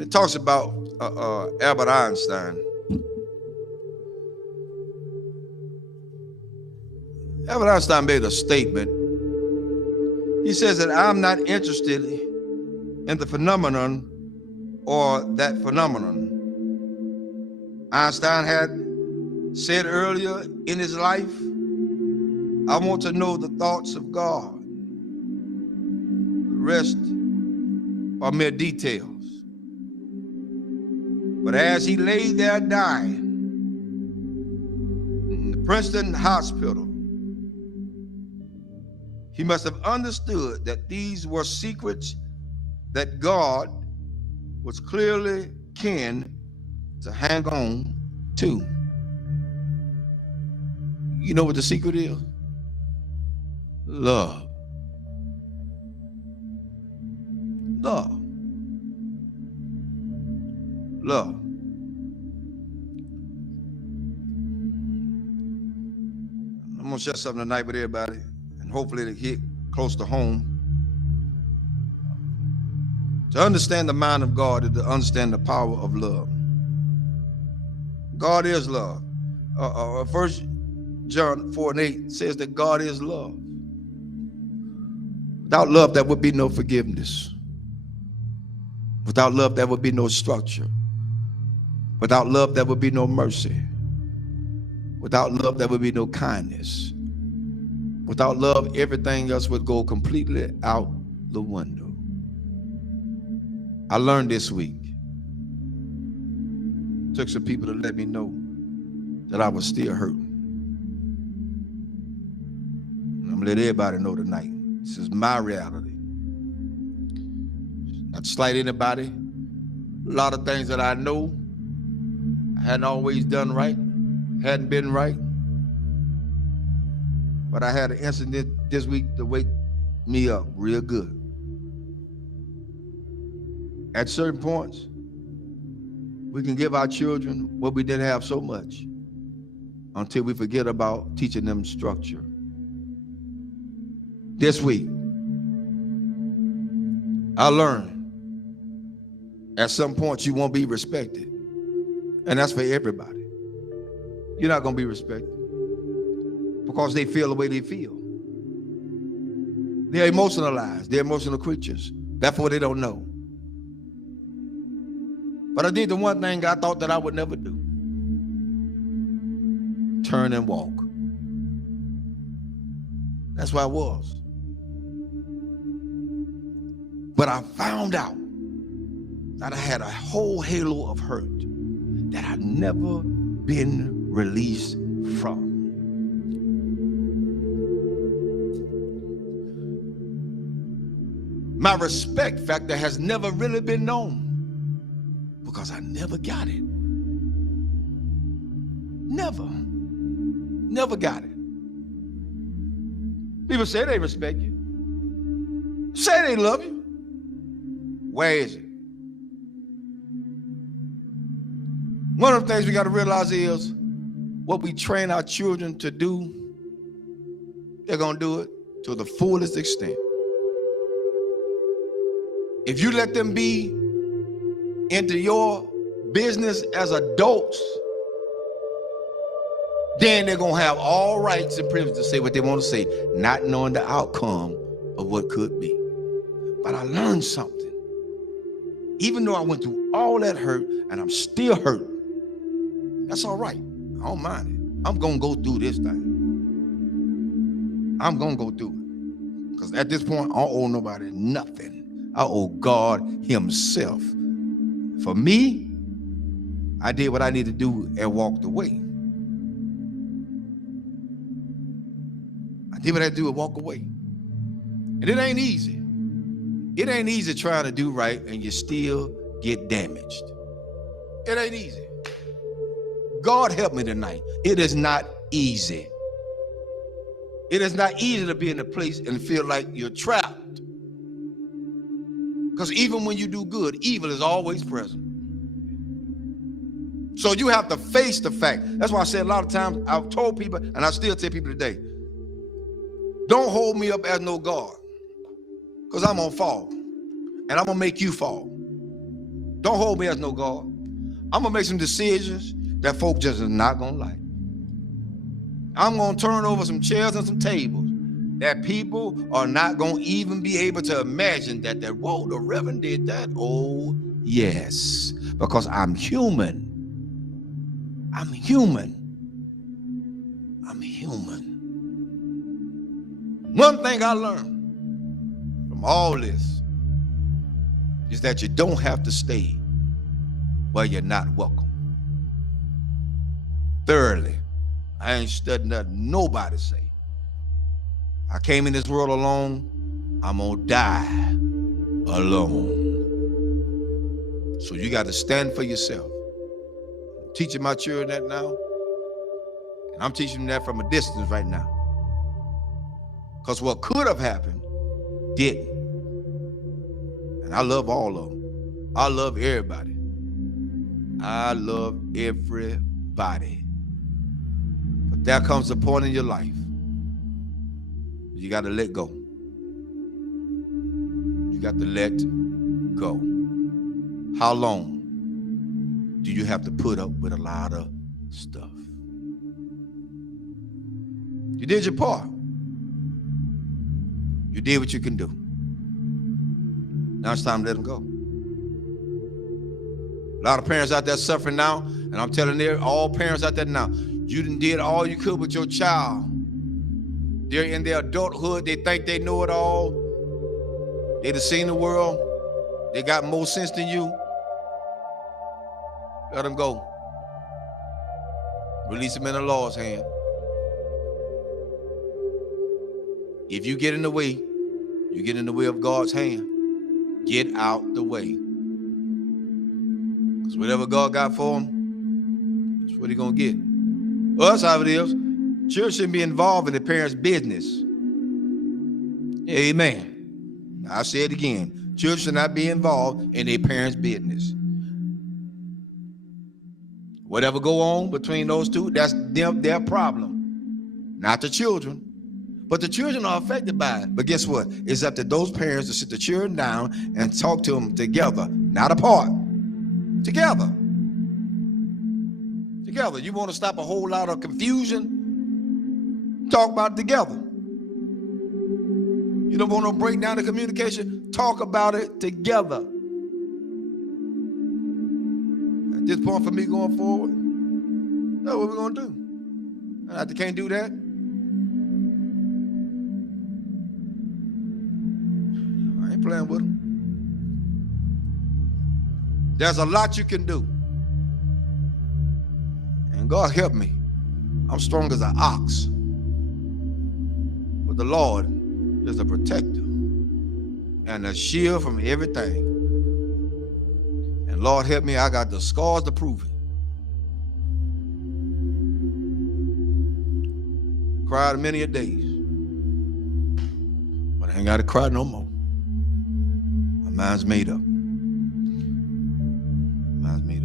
It talks about Albert Einstein. Albert Einstein made a statement. He says that I'm not interested in the phenomenon or that phenomenon. Einstein had said earlier in his life, I want to know the thoughts of God. The rest are mere details. But as he lay there dying in the Princeton hospital, he must have understood that these were secrets that God was clearly keen to hang on to. You know what the secret is? Love. Love. Love. I'm going to share something tonight with everybody, and hopefully it'll hit close to home. To understand the mind of God is to understand the power of love. God is love. 1 John 4:8 says that God is love. Without love, there would be no forgiveness. Without love, there would be no structure. Without love, there would be no mercy. Without love, there would be no kindness. Without love, everything else would go completely out the window. I learned this week. Took some people to let me know that I was still hurting. And I'm gonna let everybody know tonight. This is my reality. Not to slight anybody. A lot of things that I know I hadn't always done right, hadn't been right. But I had an incident this week to wake me up real good. At certain points, we can give our children what we didn't have so much until we forget about teaching them structure. This week, I learned at some point you won't be respected. And that's for everybody. You're not going to be respected because they feel the way they feel. They're emotionalized. They're emotional creatures. Therefore, they don't know. But I did the one thing I thought that I would never do. Turn and walk. That's where I was. But I found out that I had a whole halo of hurt that I'd never been released from. My respect factor has never really been known because I never got it. Never got it. People say they respect you. Say they love you. Where is it? One of the things we got to realize is what we train our children to do, they're going to do it to the fullest extent. If you let them be into your business as adults, then they're going to have all rights and privileges to say what they want to say, not knowing the outcome of what could be. But I learned something. Even though I went through all that hurt and I'm still hurting, that's all right. I don't mind it. I'm going to go through this thing. I'm going to go through it. Because at this point, I don't owe nobody nothing. I owe God himself. For me, I did what I needed to do and walked away. I did what I had to do and walk away. And it ain't easy. It ain't easy trying to do right and you still get damaged. It ain't easy. God help me tonight. It is not easy. It is not easy to be in a place and feel like you're trapped. Because even when you do good, evil is always present. So you have to face the fact. That's why I said a lot of times, I've told people, and I still tell people today, don't hold me up as no God. Because I'm going to fall. And I'm going to make you fall. Don't hold me as no God. I'm going to make some decisions that folk just is not going to like. I'm going to turn over some chairs and some tables that people are not going to even be able to imagine that, whoa, the Reverend did that. Oh, yes, because I'm human. I'm human. I'm human. One thing I learned from all this is that you don't have to stay where you're not welcome. Thirdly, I ain't studying nothing nobody say. I came in this world alone. I'm gonna die alone. So you got to stand for yourself. I'm teaching my children that now, and I'm teaching them that from a distance right now. Because what could have happened didn't. And I love all of them. I love everybody. I love everybody. But there comes a point in your life you got to let go. You got to let go. How long do you have to put up with a lot of stuff? You did your part. You did what you can do. Now it's time to let them go. A lot of parents out there suffering now, and I'm telling all parents out there now, you done did all you could with your child. They're in their adulthood. They think they know it all. They done seen the world. They got more sense than you. Let them go. Release them in the Lord's hand. If you get in the way, you get in the way of God's hand. Get out the way. Because whatever God got for them, that's what he's going to get. Well, that's how it is. Children shouldn't be involved in the parents' business. Amen. I'll say it again. Children should not be involved in their parents' business. Whatever go on between those two, that's their problem. Not the children. But the children are affected by it. But guess what? It's up to those parents to sit the children down and talk to them together, not apart. Together. Together. You want to stop a whole lot of confusion? Talk about it together. You don't want to break down the communication? Talk about it together. At this point for me going forward, that's what we're going to do. And if they can't do that, I ain't playing with them. There's a lot you can do. And God help me. I'm strong as an ox. But the Lord is a protector and a shield from everything. And Lord help me, I got the scars to prove it. Cried many a days. But I ain't got to cry no more. My mind's made up.